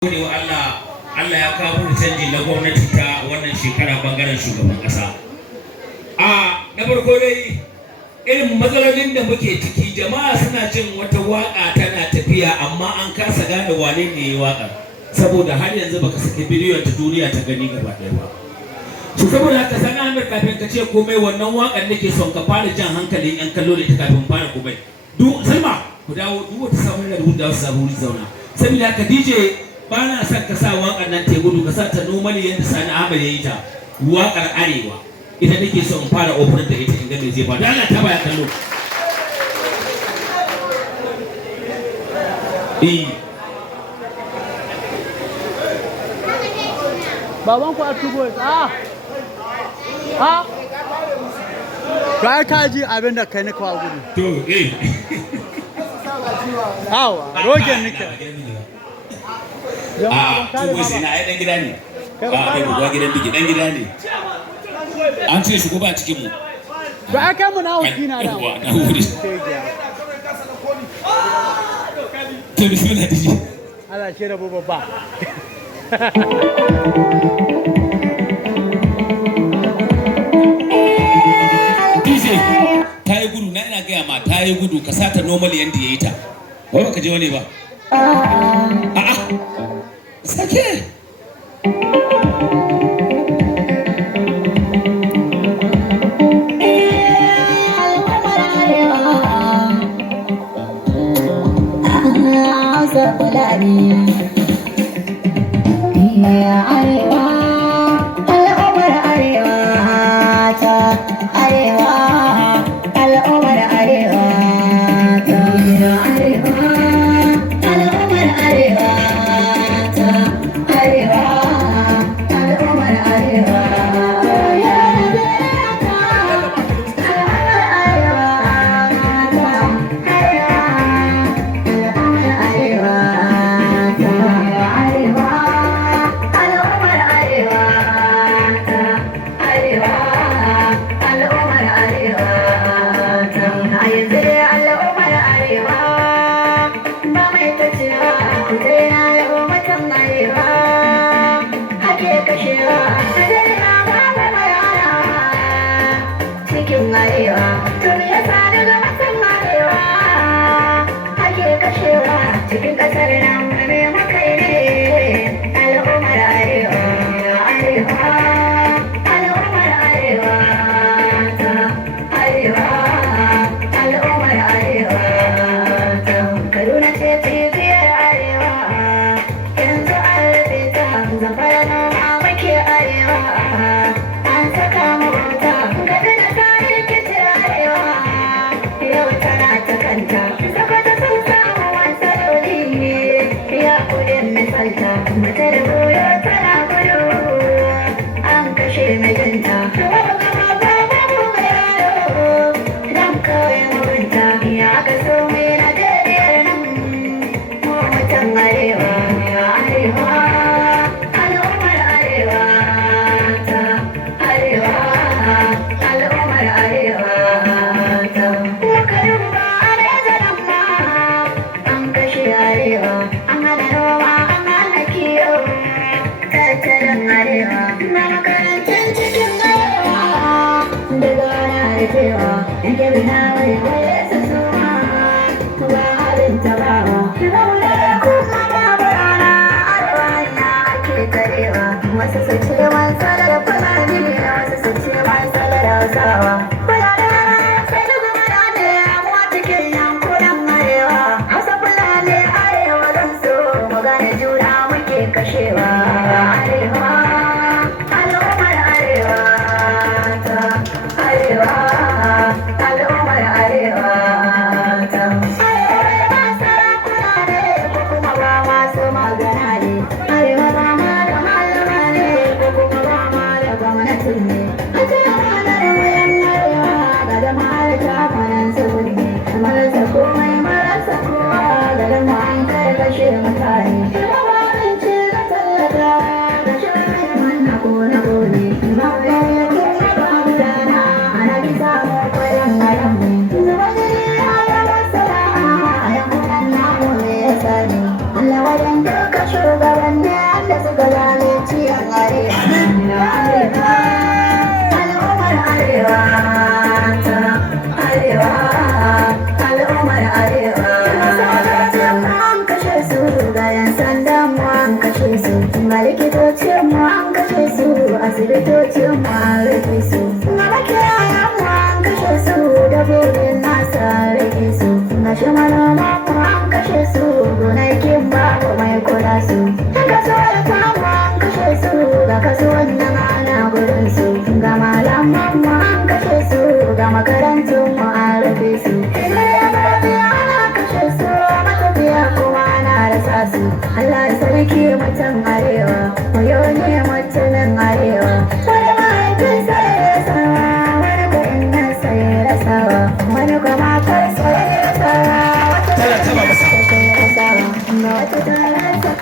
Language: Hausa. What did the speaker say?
gode wa Allah ya kawo da canji na gwamnati ta wannan shekara bangaren shugaban kasa. Na farko dai irin matsalolin da muke ciki jama'a suna jin wata waka tana tafiya amma an kasa gane wane ne ya waka saboda har yanzu baka saki bidiyon ta duniya ta gani gaba ɗaya ba. Su saboda haka sana Amir kafin ka ce komai wannan wakan nake son ka fara jan hankalin yan kallo da ita kafin fara komai. Salma ku dawo duk wata sabon da rubuta su sabu zauna. Saboda haka DJ ba na son ka sa waƙar nan ta gudu ka sa ta normally yadda Sani Ahmad ya yi ta waƙar Arewa ita nake son fara opening da ita in ga me zai ba dan Allah ta baya kallo baban ku Atubo ba ka ji abin da kai ne kawo gudu to rogen nake tuwo sai na ai dan gida ne kai ruwa gidan biki dan gida ne an ce shigo ba cikin mu ba aka mu na wuki na da na wuri to bismillah diji Allah shi rabo babba DJ ta yi gudu na ina gaya ma ta yi gudu ka sata normal yanda yayi ta wai baka je wani ba a'a sake cikin kasar nan ne makai ne al'ummar arewa al'ummar arewa al'ummar arewa Kaduna ce cibiyar arewa yanzu an rufe ta Zamfara noma muke arewa an saka mota gada da ta rikice arewa yau tana ta kanta sakwata sun samu misalta mata da goyo tana gudu an kashe mijinta dan kawai mugunta ya aka so mai Najeriyar nan mu mutan arewa al'ummar arewa al'ummar arewa karin ba a rezaran ma an kashe arewa an hana noma tattalin arewa na makarantar cikin arewa da gana da cewa yake bina wai wai su suma ba abin tabawa zaune kuma babu rana arewa na ake karewa wasu su ce wani salar fulani wasu su ce wani salar hausawa fulani sai da kuma da ne yamuwa cikin yankunan arewa hausa fulani arewa zan so mu gane juna muke kashewa mutane ga zalunci a arewa al'ummar arewa al'ummar arewa an kashe su ga 'yan sandan mu an kashe su ga likitocin mu an kashe su asibitocin mu an rufe su ga makiyayan mu an kashe su dabbobin nasa an rage su ga shi manoman mu an kashe su gonakin babu mai kula su ga kasuwar famu an kashe su ga kasuwannin ana gurin su ga malaman mu an kashe su ga makarantun mu an rufe su Allah sarki mutum arewa, wayo ne mutumin arewa. Wani mahaifinsa ya rasawa, wani kuɗin nasa ya rasawa, wani kuma matarsa ya rasawa, wata ta rasawa, wata ta rasawa.